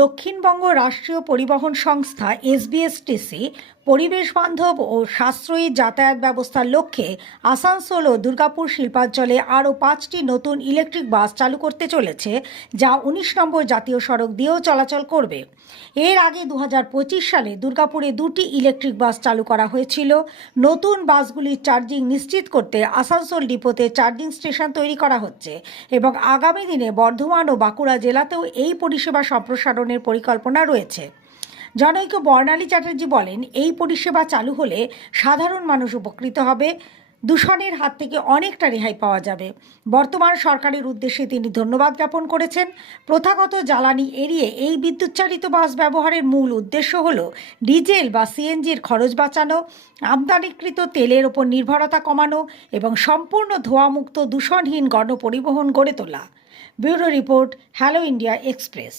দক্ষিণবঙ্গ রাষ্ট্রীয় পরিবহন সংস্থা এসবিএসটিসি পরিবেশ বান্ধব ও সাশ্রয়ী যাতায়াত ব্যবস্থার লক্ষ্যে আসানসোল ও দুর্গাপুর শিল্পাঞ্চলে আরও 5টি নতুন ইলেকট্রিক বাস চালু করতে চলেছে, যা 19 নম্বর জাতীয় সড়ক দিয়েও চলাচল করবে। এর আগে 2025 সালে দুর্গাপুরে 2টি ইলেকট্রিক বাস চালু করা হয়েছিল। নতুন বাসগুলির চার্জিং নিশ্চিত করতে আসানসোল ডিপোতে চার্জিং স্টেশন তৈরি করা হচ্ছে এবং আগামী দিনে বর্ধমান ও বাঁকুড়া জেলাতেও এই পরিষেবা সম্প্রসারণের পরিকল্পনা রয়েছে। জনৈক বর্ণালী চ্যাটার্জি বলেন, এই পরিষেবা চালু হলে সাধারণ মানুষ উপকৃত হবে, দূষণের হাত থেকে অনেকটা রেহাই পাওয়া যাবে। বর্তমান সরকারের উদ্দেশ্যে তিনি ধন্যবাদ জ্ঞাপন করেছেন। প্রথাগত জ্বালানি এড়িয়ে এই বিদ্যুৎচালিত বাস ব্যবহারের মূল উদ্দেশ্য হল ডিজেল বা সিএনজির খরচ বাঁচানো, আমদানিকৃত তেলের ওপর নির্ভরতা কমানো এবং সম্পূর্ণ ধোঁয়ামুক্ত দূষণহীন গণপরিবহন গড়ে তোলা। Bureau report, hello India express.